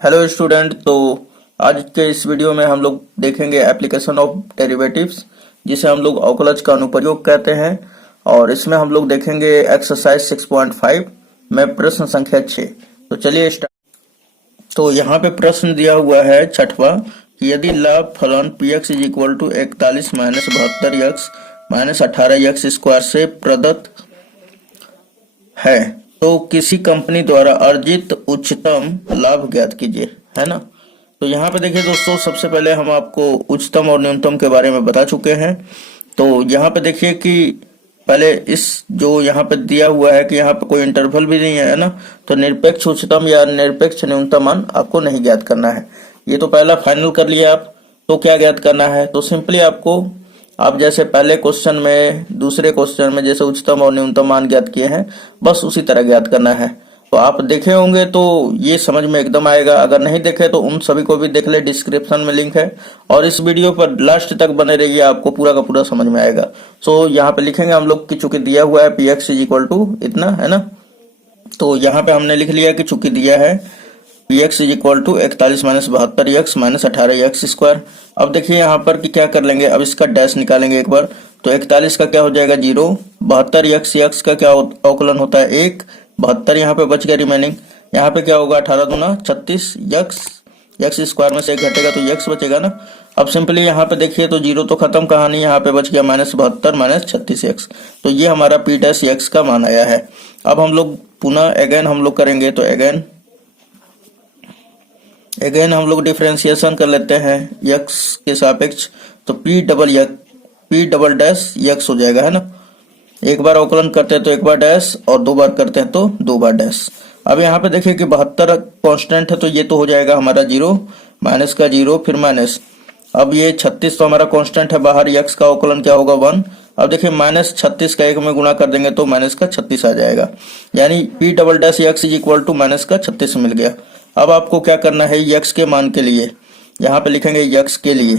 Hello student. तो आज के इस वीडियो में हम लोग देखेंगे एप्लीकेशन ऑफ डेरिवेटिव्स, जिसे हम लोग अवकलज का अनुप्रयोग कहते हैं। और इसमें हम लोग देखेंगे एक्सरसाइज 6.5 में प्रश्न संख्या 6। तो चलिए स्टार्ट। तो यहाँ पे प्रश्न दिया हुआ है छठवां कि यदि लाभ फलन p x is equal to 41 minus 72 x minus 18 x square से प्रदत्त है तो किसी कंपनी द्वारा अर्जित उच्चतम लाभ ज्ञात कीजिए, है ना। तो यहाँ पे देखिए दोस्तों, सबसे पहले हम आपको उच्चतम और न्यूनतम के बारे में बता चुके हैं। तो यहाँ पे देखिए कि पहले इस जो यहाँ पे दिया हुआ है कि यहाँ पे कोई इंटरवल भी नहीं है ना, तो निरपेक्ष उच्चतम या निरपेक्ष न्यूनतम मान आपको नहीं ज्ञात करना है। ये तो पहला फाइनल कर लिया आप। तो क्या ज्ञात करना है, तो सिंपली आपको आप जैसे पहले क्वेश्चन में दूसरे क्वेश्चन में जैसे उच्चतम और न्यूनतम मान ज्ञात किए हैं, बस उसी तरह ज्ञात करना है। तो आप देखे होंगे तो ये समझ में एकदम आएगा। अगर नहीं देखे तो उन सभी को भी देख ले, डिस्क्रिप्शन में लिंक है। और इस वीडियो पर लास्ट तक बने रहिए, आपको पूरा का पूरा समझ में आएगा। सो यहाँ पे लिखेंगे हम लोग कि चूंकि दिया हुआ है p x is equal to इतना, है ना। तो यहाँ पे हमने लिख लिया कि चूंकि दिया है p x is equal to 41 minus 72 x minus 18 x square. अब देखिए यहाँ पर कि क्या कर लेंगे, अब इसका डैश निकालेंगे एक बार। तो 41 का क्या हो जाएगा 0, 72 एक्स का क्या अवकलन होता है 1, 72 यहाँ पे बच गया रिमेनिंग। यहाँ पे क्या होगा 18 दूना 36 एक्स स्क्वायर में से एक घटेगा तो एक्स बचेगा ना। अब सिंपली यहाँ पे देखिए तो 0 तो खत्म कहानी, यहाँ पे बच गया माइनस 72 माइनस 36 एक्स। तो ये हमारा पी डैश एक्स का मान आया है। अब हम लोग पुनः अगेन हम लोग करेंगे, तो अगेन हम लोग डिफरेंशिएशन कर लेते हैं x के सापेक्ष। तो p डबल डैश x हो जाएगा, है ना। एक बार अवकलन करते हैं तो एक बार डैश, और दो बार करते हैं तो दो बार डैश। अब यहाँ पे देखिए कि 72 कांस्टेंट है, तो ये तो हो जाएगा हमारा 0, माइनस का 0 फिर माइनस। अब ये 36 तो हमारा कांस्टेंट है बाहर, x का अवकलन क्या होगा 1। अब देखिए माइनस 36 का 1 में गुणा कर देंगे तो माइनस का 36 आ जाएगा, यानी p double dash x is equal to minus का 36 मिल गया। अब आपको क्या करना है, x के मान के लिए यहाँ पे लिखेंगे x के लिए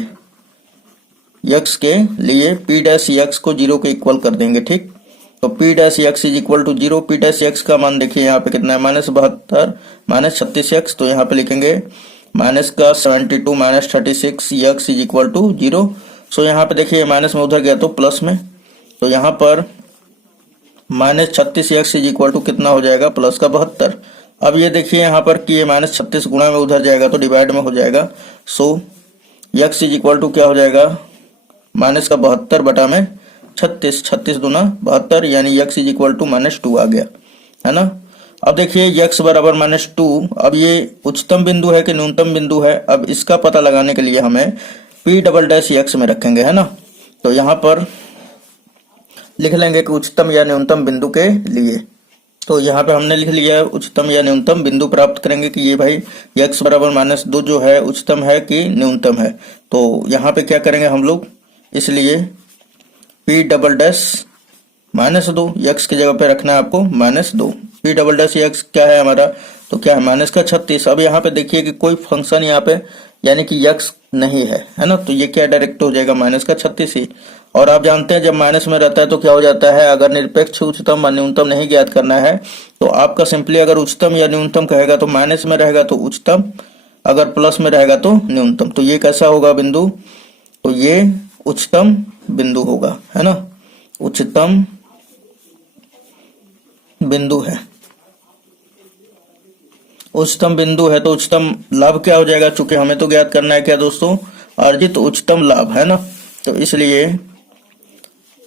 p डैश x को 0 के इक्वल कर देंगे, ठीक। तो p dash x is equal to 0, p dash x का मान देखिए यहाँ पे कितना है माइनस 72 माइनस 36 एक्स। तो यहाँ पे लिखेंगे माइनस का 72 minus 36 x is equal to 0। So यहाँ पे देखिए माइनस में उधर गया तो प्लस में, तो यहाँ पर minus 36 x is equal to कितना हो जाएगा प्लस का 72। अब ये देखिए यहाँ पर कि ये माइनस 36 गुणा में उधर जाएगा तो डिवाइड में हो जाएगा। सो x इज इक्वल टू क्या हो जाएगा माइनस का 72 बटा में 36, 36 दूना 72, यानी x इज इक्वल टू -2 आ गया, है ना। अब देखिए x बराबर -2। अब ये उच्चतम बिंदु है कि न्यूनतम बिंदु है, अब इसका पता लगाने के लिए हमें p डबल डैश x में रखेंगे, है ना। तो यहाँ पर लिख लेंगे कि उच्चतम या न्यूनतम बिंदु के लिए। तो यहाँ पे हमने लिख लिया है उच्चतम या न्यूनतम बिंदु प्राप्त करेंगे कि ये भाई x बराबर -2 जो है उच्चतम है कि न्यूनतम है। तो यहाँ पे क्या करेंगे हम लोग, इसलिए p डबल डैश -2 x की जगह पे रखना है आपको -2। p डबल डैश x क्या है हमारा, तो क्या है माइनस का 36। अब यहाँ पे देखिए कि कोई फंक्शन यहाँ पे यानी कि x नहीं है ना, तो ये क्या डायरेक्ट हो जाएगा माइनस का 36 ही। और आप जानते हैं जब माइनस में रहता है तो क्या हो जाता है, अगर निरपेक्ष उच्चतम और न्यूनतम नहीं ज्ञात करना है तो आपका सिंपली अगर उच्चतम या न्यूनतम कहेगा तो माइनस में रहेगा तो उच्चतम, अगर प्लस में रहेगा तो न्यूनतम। तो ये कैसा होगा बिंदु, तो ये उच्चतम बिंदु होगा, है ना, उच्चतम बिंदु है। उच्चतम बिंदु है तो उच्चतम लाभ क्या हो जाएगा, चूंकि हमें तो ज्ञात करना है क्या दोस्तों, अर्जित उच्चतम लाभ, है ना। तो इसलिए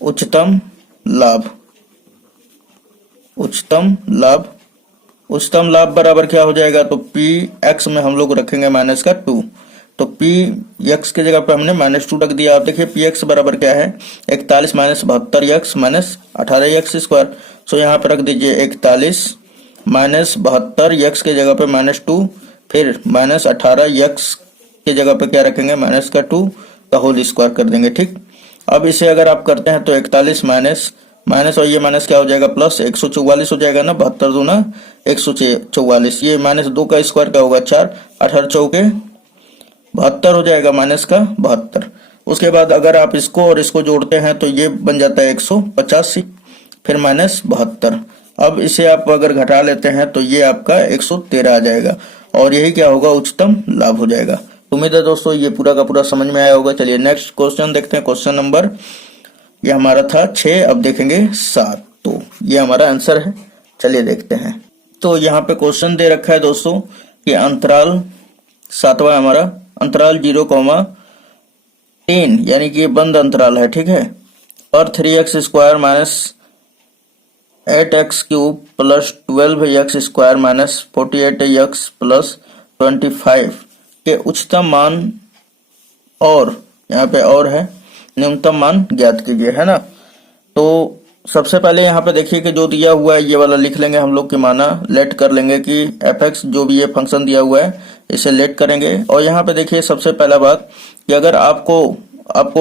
उच्चतम लाभ बराबर क्या हो जाएगा, तो पी एक्स में हम लोग रखेंगे माइनस का 2। तो पी एक्स की जगह पे हमने -2 रख दिया। आप देखिए पी एक्स बराबर क्या है 41 minus 72 x minus 18 x square. So यहाँ पे रख दीजिए 41 माइनस 72 एक्स के जगह पे -2, फिर माइनस 18 एक्स के जगह पे क्या रखेंगे माइनस का 2 का होल स्क्वायर कर देंगे, ठीक। अब इसे अगर आप करते हैं तो 41 माइनस और ये माइनस क्या हो जाएगा प्लस 144 हो जाएगा ना, 72 दूना 144, ये -2 का स्क्वायर क्या होगा 4, 18 चौके 72 हो जाएगा माइनस का 72। उसके बाद अगर आप इसको और इसको जोड़ते हैं तो ये बन जाता है 185, फिर -72। अब इसे आप अगर घटा लेते हैं तो ये आपका 113 आ जाएगा और यही क्या होगा, उच्चतम लाभ हो जाएगा। उम्मीद है दोस्तों ये पूरा का पूरा समझ में आया होगा। चलिए नेक्स्ट क्वेश्चन देखते हैं। क्वेश्चन नंबर ये हमारा था 6, अब देखेंगे 7। तो ये हमारा आंसर है। चलिए देखते हैं। तो यहाँ पे क्वेश्चन दे रखा है दोस्तों कि अंतराल 7वां हमारा अंतराल 0,3 यानी कि ये बंद अंतराल है, ठीक है, पर 3x square minus 8x cube plus 12x square minus 48x plus 25 के उच्चतम मान और यहाँ पे और है न्यूनतम मान ज्ञात कीजिए, है ना। तो सबसे पहले यहाँ पे देखिए कि जो दिया हुआ है ये वाला लिख लेंगे हम लोग कि माना लेट कर लेंगे कि fx जो भी ये फंक्शन दिया हुआ है इसे लेट करेंगे। और यहाँ पे देखिए सबसे पहला बात कि अगर आपको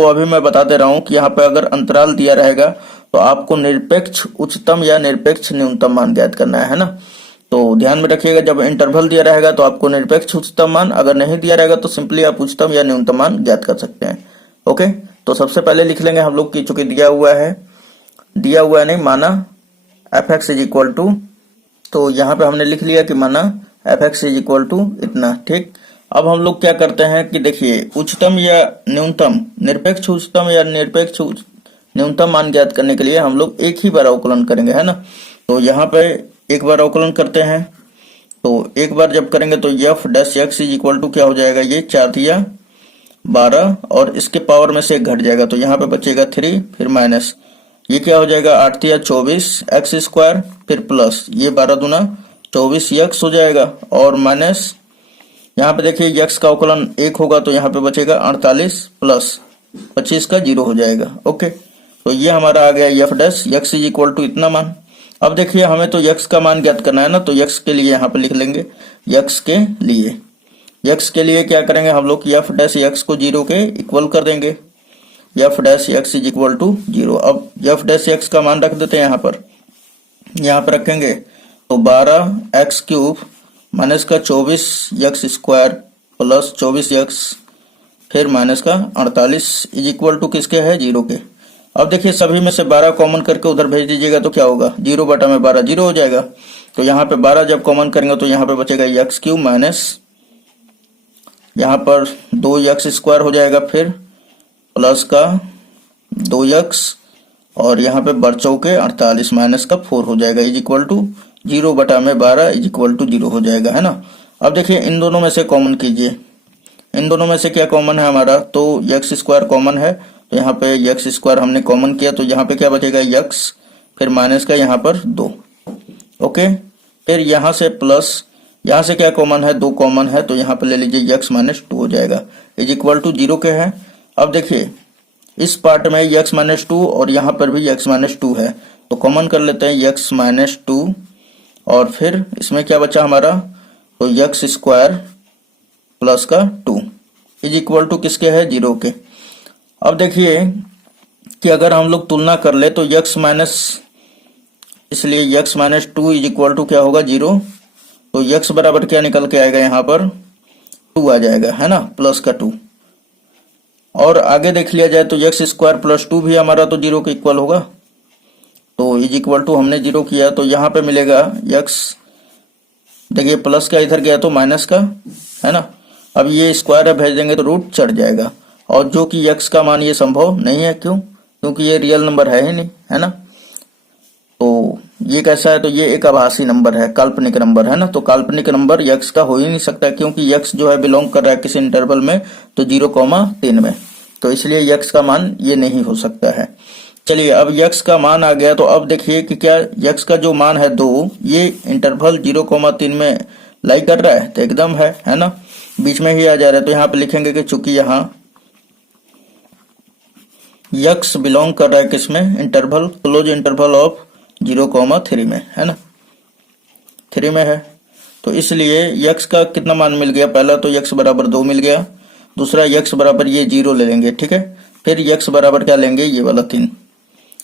अभी मैं बता दे रहा हूँ कि यहाँ पे अगर अंतराल दिया रहेगा तो आपको निरपेक्ष उच्चतम या निरपेक्ष न्यूनतम मान ज्ञात करना है ना। तो ध्यान में रखिएगा, जब इंटरवल दिया रहेगा तो आपको निरपेक्ष उच्चतम मान, अगर नहीं दिया रहेगा तो सिंपली आप उच्चतम या न्यूनतम मान ज्ञात कर सकते हैं। ओके, तो सबसे पहले लिख लेंगे हम लोग कि चूंकि दिया हुआ है नहीं, माना fx इज इक्वल टू, तो यहाँ पे हमने लिख लिया कि माना fx इज इक्वल टू इतना, ठीक। अब हम लोग क्या करते हैं कि देखिए उच्चतम या न्यूनतम, निरपेक्ष उच्चतम या निरपेक्ष न्यूनतम मान ज्ञात करने के लिए हम लोग एक ही बार अवकलन करेंगे, है ना। तो यहाँ पे एक बार अवकलन करते हैं, तो एक बार जब करेंगे तो f dash x is equal to क्या हो जाएगा, ये 4 12 और इसके पावर में से एक घट जाएगा तो यहाँ पे बचेगा 3, फिर माइनस ये क्या हो जाएगा 8 24 x स्क्वायर, फिर प्लस ये 12 दूना 24 x हो जाएगा और माइनस यहाँ पे देखिए x का अवकलन 1 होगा तो यहाँ पे बचेगा 48 प्लस 25 का 0 हो जाएगा। ओके, तो ये हमारा आ गया f dash x is equal to इतना मान। अब देखिए हमें तो x का मान ज्ञात करना है ना, तो x के लिए यहाँ पे लिख लेंगे x के लिए क्या करेंगे हम लोग, f डैश x को 0 के इक्वल कर देंगे, f dash x is equal to 0। अब f डैश x का मान रख देते हैं यहाँ पर रखेंगे तो 12x क्यूब माइनस का 24x स्क्वायर प्लस 24x फिर माइनस का 48 इज इक्वल टू किसके है, 0 के। अब देखिए सभी में से 12 कॉमन करके उधर भेज दीजिएगा तो क्या होगा, 0 बटा में 12 0 हो जाएगा। तो यहाँ पे 12 जब कॉमन करेंगे तो यहाँ पे बचेगा x क्यूब माइनस यहाँ पर 2x स्क्वायर हो जाएगा, फिर प्लस का 2x और यहाँ पे बढ़ चौके 48 माइनस का 4 हो जाएगा इज इक्वल टू 0 बटा में 12 इज इक्वल टू 0 हो जाएगा, है ना। अब देखिए इन दोनों में से कॉमन कीजिए, इन दोनों में से क्या कॉमन है हमारा, तो x स्क्वायर कॉमन है तो यहाँ पे x स्क्वायर हमने कॉमन किया तो यहाँ पे क्या बचेगा x, फिर माइनस का यहाँ पर 2। ओके, फिर यहाँ से प्लस, यहाँ से क्या कॉमन है, 2 कॉमन है तो यहाँ पे ले लीजिए x माइनस 2 हो जाएगा इज इक्वल टू 0 के है। अब देखिए इस पार्ट में x माइनस 2 और यहाँ पर भी x माइनस 2 है तो कॉमन कर लेते हैं x माइनस 2 और फिर इसमें क्या बचा हमारा, तो x स्क्वायर प्लस का 2 इज इक्वल टू किसके है, 0 के। अब देखिए कि अगर हम लोग तुलना कर ले तो x माइनस, इसलिए x minus 2 is equal to क्या होगा, 0। तो x बराबर क्या निकल के आएगा, यहाँ पर 2 आ जाएगा, है ना, प्लस का 2। और आगे देख लिया जाए तो x स्क्वायर प्लस 2 भी हमारा तो 0 के इक्वल होगा, तो इज इक्वल टू हमने 0 किया तो यहाँ पे मिलेगा x, देखिए प्लस का इधर गया तो माइनस का, है ना। अब ये स्क्वायर है भेज देंगे तो रूट चढ़ जाएगा और जो कि x का मान ये संभव नहीं है, क्यों, क्योंकि ये रियल नंबर है ही नहीं, है ना। तो ये कैसा है, तो ये एक आभासी नंबर है, काल्पनिक नंबर है ना। तो काल्पनिक नंबर x का हो ही नहीं सकता क्योंकि x जो है बिलोंग कर रहा है किसी इंटरवल में तो 0,3 में, तो इसलिए x का मान ये नहीं हो सकता है। चलिए अब x का मान आ गया तो अब देखिए कि क्या x का जो मान है 2 ये इंटरवल 0,3 में लाई कर रहा है, तो एकदम है ना, बीच में ही आ जा रहा है। तो यहाँ पे लिखेंगे कि चूंकि यहाँ x बिलोंग कर रहा है किसमें, इंटरवल, क्लोज इंटरवल ऑफ 0,3 में, है ना, 3 में है, तो इसलिए x का कितना मान मिल गया, पहला तो x बराबर 2 मिल गया, दूसरा x बराबर ये 0 ले लेंगे, ठीक है, फिर x बराबर क्या लेंगे, ये वाला 3।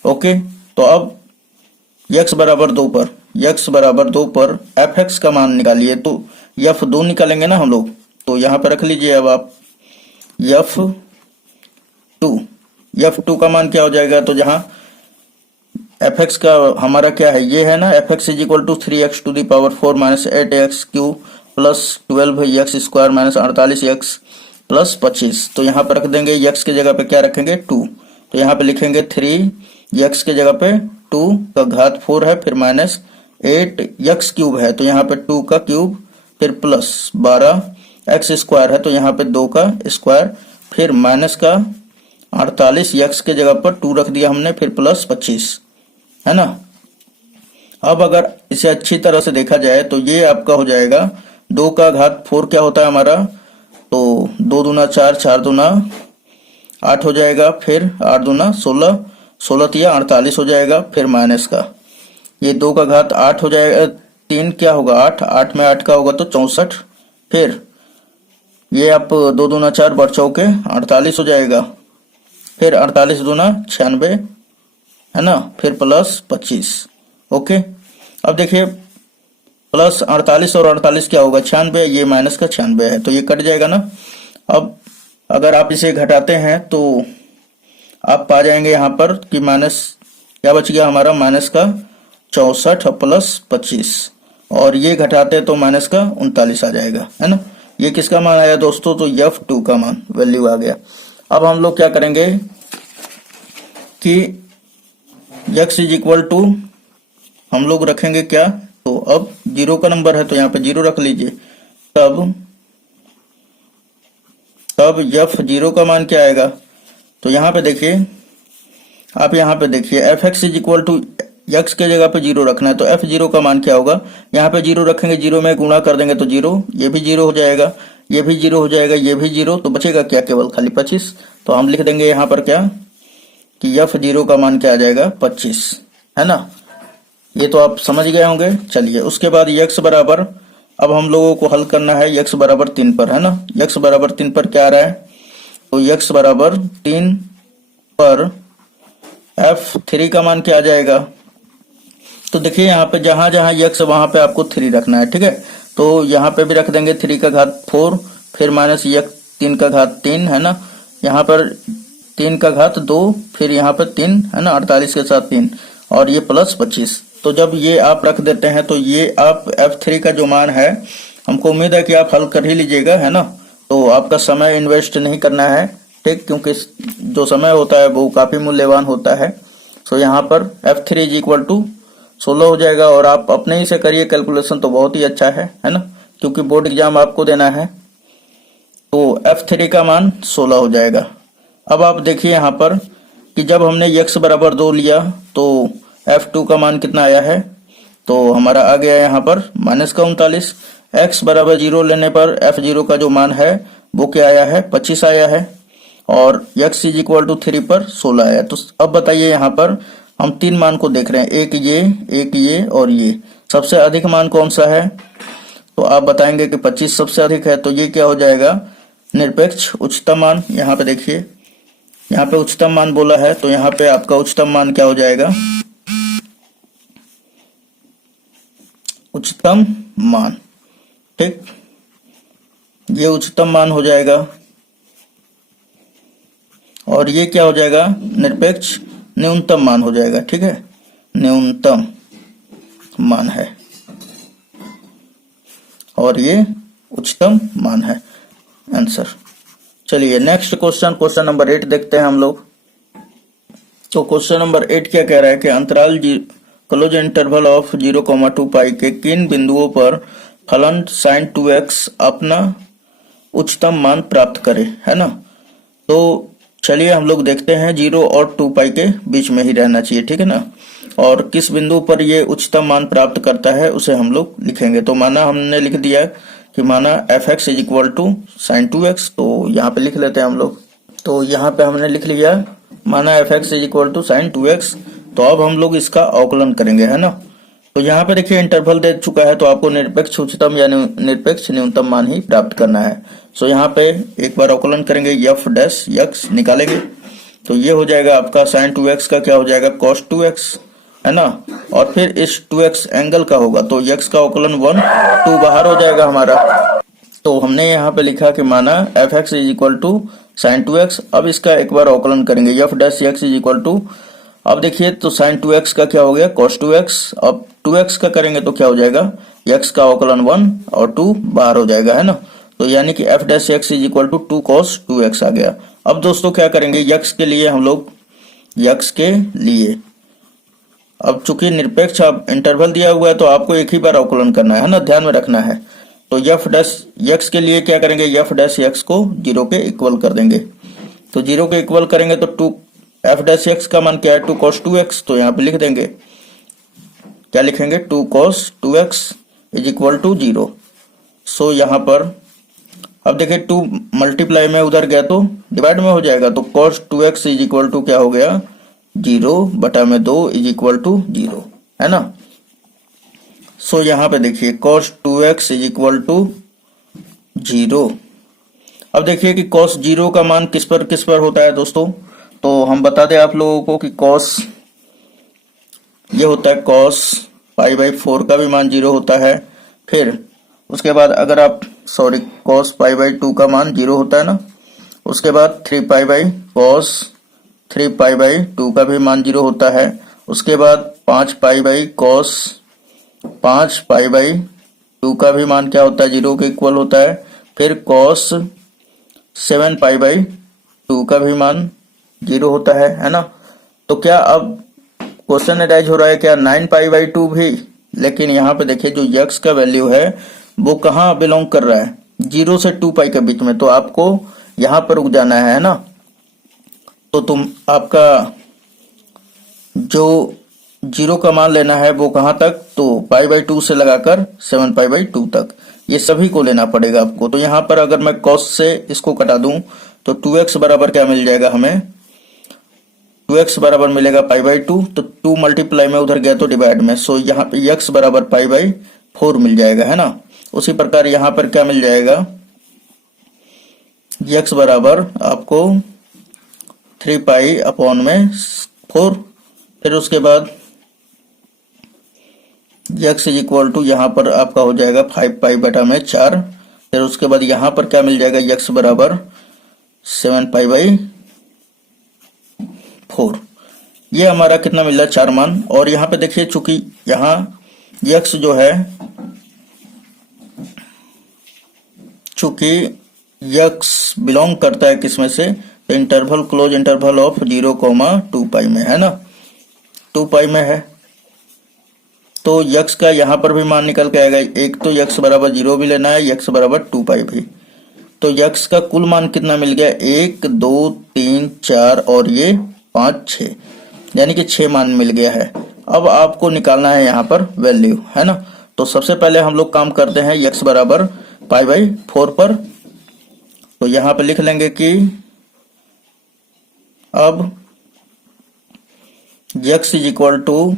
ओके, तो अब x बराबर 2 पर fx का मान निकालिए, तो f2 निकालेंगे ना हम लोग, तो यहाँ पे रख लीजिए अब आप f2 का मान क्या हो जाएगा, तो जहाँ एफ एक्स का हमारा क्या है, ये है ना, f x is equal to 3x to the power 4 minus 8x cube plus 12x square minus 48x plus 25। तो यहाँ पर रख देंगे x के जगह पे क्या रखेंगे 2, तो यहाँ पे लिखेंगे 3 x के जगह पे 2 का घात 4 है, फिर माइनस 8x क्यूब है तो यहाँ पे 2 का क्यूब, फिर प्लस 12x स्क्वायर है तो यहाँ पे 2 का स्क्वायर, फिर माइनस का 48 x के जगह पर 2 रख दिया हमने, फिर प्लस 25, है ना। अब अगर इसे अच्छी तरह से देखा जाए तो ये आपका हो जाएगा 2 का घात 4 क्या होता है हमारा, तो 2 दूना 4, 4 दूना 8 हो जाएगा, फिर 8 दूना 16, 16 तिया 48 हो जाएगा, फिर माइनस का ये 2 का घात 8 हो जाएगा, 3 क्या होगा 8, 8 में 8 का होगा तो 64, फिर ये आप 2 दूना 4 बढ़ चौके 48 हो जाएगा, फिर 48 दूना 96, है ना, फिर प्लस 25। ओके, अब देखिए प्लस 48 और 48 क्या होगा 96, ये माइनस का 96 है तो ये कट जाएगा ना। अब अगर आप इसे घटाते हैं तो आप पा जाएंगे यहाँ पर कि माइनस क्या बच गया हमारा, माइनस का 64 प्लस 25, और ये घटाते तो माइनस का 39 आ जाएगा, है ना। ये किसका मान आया दोस्तों, तो F2 का मान वैल्यू आ गया। अब हम लोग क्या करेंगे कि x इज इक्वल टू हम लोग रखेंगे क्या, तो अब 0 का नंबर है तो यहाँ पे 0 रख लीजिए, तब F0 का मान क्या आएगा, तो यहाँ पे देखिए, आप यहाँ पे देखिए f x is equal to x के जगह पे 0 रखना है तो F0 का मान क्या होगा, यहाँ पे 0 रखेंगे, 0 में गुणा कर देंगे तो 0, ये भी 0 हो जाएगा, ये भी 0 हो जाएगा, ये भी 0, तो बचेगा क्या, केवल खाली 25। तो हम लिख देंगे यहाँ पर क्या कि F0 का मान क्या आ जाएगा 25, है ना। ये तो आप समझ गए होंगे। चलिए उसके बाद x बराबर, अब हम लोगों को हल करना है x बराबर 3 पर, है ना। x बराबर 3 पर क्या आ रहा है, तो x बराबर 3 पर F3 का मान क्या आ जाएगा, तो देखिए यहाँ पे जहां जहां x वहां पे आपको 3 रखना है, ठीक है। तो यहाँ पे भी रख देंगे 3 का घात 4, फिर माइनस x 3 का घात 3, है ना, यहाँ पर 3 का घात 2, फिर यहाँ पे 3, है ना, 48 के साथ 3, और ये प्लस 25। तो जब ये आप रख देते हैं तो ये आप F3 का जो मान है, हमको उम्मीद है कि आप हल कर ही लीजिएगा, है ना। तो आपका समय इन्वेस्ट नहीं करना है, ठीक, क्योंकि जो समय होता है वो काफी मूल्यवान होता है। तो यहाँ पर F3 इज इक्वल टू 16 हो जाएगा, और आप अपने ही से करिए कैलकुलेशन तो बहुत ही अच्छा है ना, क्योंकि बोर्ड एग्जाम आपको देना है। तो F3 का मान 16 हो जाएगा। अब आप देखिए यहाँ पर कि जब हमने x बराबर 2 लिया तो F2 का मान कितना आया है, तो हमारा आ गया यहाँ पर माइनस का 39। x बराबर 0 लेने पर F0 का जो मान है वो क्या आया है, 25 आया है, और x इज इक्वल टू 3 पर 16 आया। तो अब बताइए यहाँ पर हम 3 मान को देख रहे हैं, एक ये और ये, सबसे अधिक मान कौन सा है, तो आप बताएंगे कि 25 सबसे अधिक है, तो ये क्या हो जाएगा, निरपेक्ष उच्चतम मान। यहाँ पे देखिए, यहाँ पे उच्चतम मान बोला है, तो यहाँ पे आपका उच्चतम मान क्या हो जाएगा, उच्चतम मान, ठीक, ये उच्चतम मान हो जाएगा, और ये क्या हो जाएगा, निरपेक्ष न्यूनतम मान हो जाएगा, ठीक है, न्यूनतम मान है, और ये उच्चतम मान है आंसर। चलिए नेक्स्ट क्वेश्चन, क्वेश्चन नंबर 8 देखते हैं हम लोग। तो क्वेश्चन नंबर 8 क्या कह रहा है कि अंतराल क्लोज इंटरवल ऑफ 0,2 पाई के किन बिंदुओं पर फलन sin 2x अपना उच्चतम मान प्राप्त करे, है ना। तो चलिए हम लोग देखते हैं, 0 और 2 पाई के बीच में ही रहना चाहिए, ठीक है ना, और किस बिंदु पर ये उच्चतम मान प्राप्त करता है उसे हम लोग लिखेंगे। तो माना हमने लिख दिया कि माना f(x) is equal to sin 2x, तो यहाँ पे लिख लेते हैं हम लोग। तो यहाँ पे हमने लिख लिया माना f(x) is equal to sin 2x। तो अब हम लोग इसका अवकलन करेंगे, है ना। तो यहाँ पे देखिए इंटरवल दे चुका है, तो आपको निरपेक्ष उच्चतम या निरपेक्ष न्यूनतम मान ही प्राप्त करना है। सो यहाँ पे एक बार अवकलन करेंगे, f' निकालेंगे, तो ये हो जाएगा आपका sin 2x का क्या हो जाएगा, cos 2x, है ना, और फिर इस 2x एंगल का होगा, तो x का अवकलन 1, 2 बाहर हो जाएगा हमारा। तो हमने यहाँ पे लिखा कि माना f(x) is equal to sin 2x। अब इसका एक बार अवकलन करेंगे, f' इज इक्वल टू, अब देखिए तो साइन 2x का क्या हो गया cos 2x। अब 2x का करेंगे तो क्या हो जाएगा, x का अवकलन 1 और 2 बाहर हो जाएगा, है ना। तो यानी कि f dash x is equal to 2 cos 2x आ गया। अब दोस्तों क्या करेंगे, x के लिए हम लोग x के लिए, अब चूंकि निरपेक्ष अब इंटरवल दिया हुआ है तो आपको एक ही बार अवकलन करना है ना, ध्यान में रखना है। तो f डैश x के लिए क्या करेंगे, f डैश x को 0 के इक्वल कर देंगे। तो 0 के इक्वल करेंगे तो 2 f डैश x का मान क्या है, 2 cos 2x। तो यहाँ पे लिख देंगे, क्या लिखेंगे, 2 cos 2x is equal to 0। So यहाँ पर अब देखिए 2 मल्टीप्लाई में उधर गया तो डिवाइड में हो जाएगा, तो cos 2x is equal to क्या हो गया, 0 बटा में 2 इज इक्वल टू 0, है ना। सो यहाँ पे देखिए cos 2x is equal to 0। अब देखिए कि cos 0 का मान किस पर होता है दोस्तों, तो हम बता दें आप लोगों को कि cos ये होता है cos पाई बाई 4 का भी मान 0 होता है। फिर उसके बाद अगर आप cos पाई बाई 2 का मान 0 होता है ना। उसके बाद 3 pi by cos 3 pi by 2 का भी मान 0 होता है। उसके बाद 5 pi by cos 5 pi by 2 का भी मान क्या होता है, 0 के इक्वल होता है। फिर cos 7 पाई बाई 2 का भी मान 0 होता है ना। तो क्या अब क्वेश्चन अराइज हो रहा है क्या 9 पाई बाई 2 भी, लेकिन यहाँ पे देखिए जो x का वैल्यू है वो कहाँ बिलोंग कर रहा है, 0 से 2 पाई के बीच में। तो आपको यहाँ पर रुक जाना है ना। तो तुम आपका जो 0 का मान लेना है वो कहाँ तक, तो पाई बाई 2 से लगाकर 7 पाई बाई 2 तक, ये सभी को लेना पड़ेगा आपको। तो यहाँ पर अगर मैं cos से इसको कटा दूं तो 2x बराबर क्या मिल जाएगा हमें, 2x बराबर मिलेगा पाई बाई 2। तो 2 मल्टीप्लाई में उधर गया तो डिवाइड में, सो यहाँ पे x बराबर पाई बाई 4 मिल जाएगा, है ना। उसी प्रकार यहाँ पर क्या मिल जाएगा, x बराबर आपको 3 पाई अपॉन में 4। फिर उसके बाद x इज इक्वल टू यहाँ पर आपका हो जाएगा 5 पाई बटा में 4। फिर उसके बाद यहाँ पर क्या मिल जाएगा, x बराबर 7 पाई बाई 4। ये हमारा कितना मिल रहा है, 4 मान। और यहाँ पे देखिए चूंकि यहाँ x जो है, चूंकि x बिलोंग करता है किसमें से, तो इंटरवल क्लोज इंटरवल ऑफ 0,2 पाई में, है ना, 2 पाई में है। तो x का यहाँ पर भी मान निकल के आएगा। एक तो x बराबर 0 भी लेना है, x बराबर 2 पाई भी। तो x का कुल मान कितना मिल गया, 1 2 3 4 और ये 5 6, यानी कि 6 मान मिल गया है। अब आपको निकालना है यहाँ पर वैल्यू, है ना। तो सबसे पहले हम लोग काम करते हैं x बराबर पाई बाई 4 पर। तो यहाँ पे लिख लेंगे कि अब x is equal to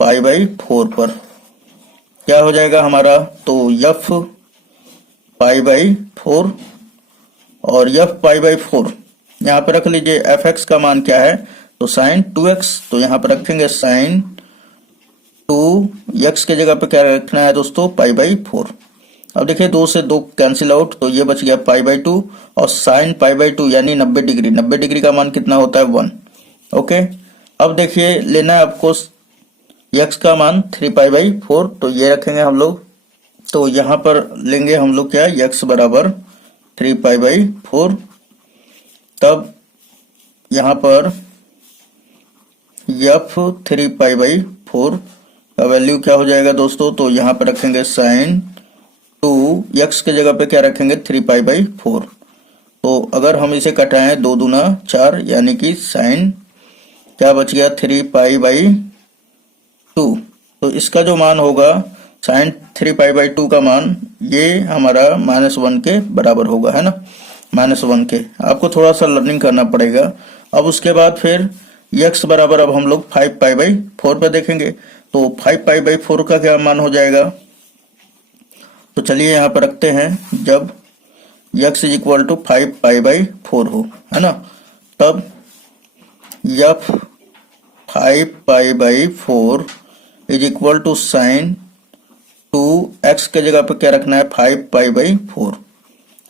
pi by 4 पर क्या हो जाएगा हमारा, तो f पाई बाई 4 और f पाई बाई 4 यहाँ पे रख लीजिए। fx का मान क्या है, तो साइन 2x। तो यहाँ पे रखेंगे साइन 2x के जगह पे क्या रखना है दोस्तों, पाई बाई 4। अब देखिए 2 से 2 कैंसिल आउट, तो ये बच गया पाई बाई 2 और साइन पाई बाई 2 यानी 90 डिग्री। 90 डिग्री का मान कितना होता है, 1। ओके, अब देखिए लेना है आपको x का मान 3 पाई बाई 4। तो ये रखेंगे हम लोग। तो यहाँ पर लेंगे हम लोग क्या, x बराबर 3 पाई बाई 4। तब यहाँ पर f 3 पाई बाई 4 का वैल्यू क्या हो जाएगा दोस्तों, तो यहाँ पर रखेंगे साइन 2x के जगह पे क्या रखेंगे, 3 पाई बाई 4। तो अगर हम इसे कटाएं 2 दूना 4, यानी कि साइन क्या बच गया, 3 पाई बाई 2। तो इसका जो मान होगा साइन 3 पाई बाई 2 का मान, ये हमारा -1 के बराबर होगा, है ना, -1 के। आपको थोड़ा सा लर्निंग करना पड़ेगा। अब उसके बाद फिर x बराबर अब हम लोग 5 पाई बाई 4 पे देखेंगे। तो 5 पाई बाई 4 का क्या मान हो जाएगा, तो चलिए यहाँ पर रखते हैं, जब x is equal to 5 pi by 4 हो, है ना, तब f 5 pi by 4 is equal to sine 2x के जगह पे क्या रखना है, 5 पाई बाई 4,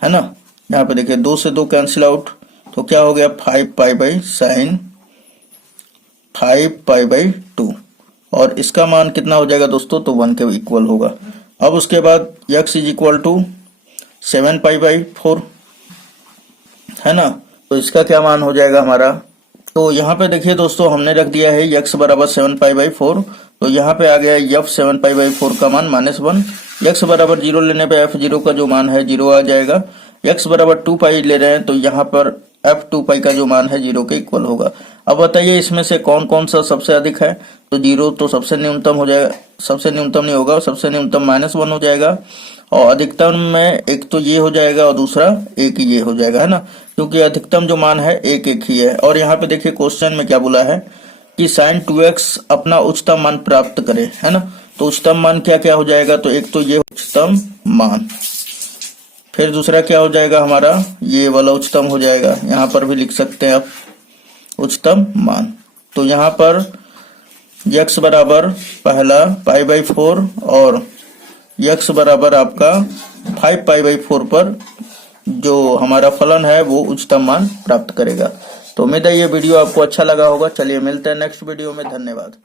है ना। यहाँ पे देखिए 2 से 2 कैंसिल आउट, तो क्या हो गया, 5 पाई बाई साइन 5π/2 और इसका मान कितना हो जाएगा दोस्तों, तो 1 के इक्वल होगा। अब उसके बाद x इज इक्वल टू 7π/4 है ना, तो इसका क्या मान हो जाएगा हमारा। तो यहाँ पे देखिए दोस्तों हमने रख दिया है x बराबर 7π/4, तो यहाँ पे आ गया f 7π/4 का मान -1। x बराबर 0 लेने पे f0 का जो मान है 0 आ जाएगा। x बराबर 2π ले रहे हैं तो यहाँ पर f2π का जो मान है 0 के इक्वल होगा। अब बताइए इसमें से कौन कौन सा सबसे अधिक है, तो 0 तो सबसे न्यूनतम हो जाएगा, सबसे न्यूनतम नहीं होगा, सबसे न्यूनतम -1 हो जाएगा और अधिकतम में एक तो ये हो जाएगा और दूसरा एक ही ये हो जाएगा, है ना, क्योंकि अधिकतम जो मान है एक ही है। और यहाँ पे देखिए क्वेश्चन में क्या बोला है कि sin 2x अपना उच्चतम मान प्राप्त करे, है ना, तो उच्चतम मान क्या क्या हो जाएगा, तो एक तो ये उच्चतम मान, फिर दूसरा क्या हो जाएगा हमारा ये वाला उच्चतम हो जाएगा, यहाँ पर भी लिख सकते हैं आप उच्चतम मान। तो यहाँ पर x बराबर पहला π/4 और x बराबर आपका 5π/4 पर जो हमारा फलन है वो उच्चतम मान प्राप्त करेगा। तो उम्मीद है ये वीडियो आपको अच्छा लगा होगा। चलिए मिलते हैं नेक्स्ट वीडियो में, धन्यवाद।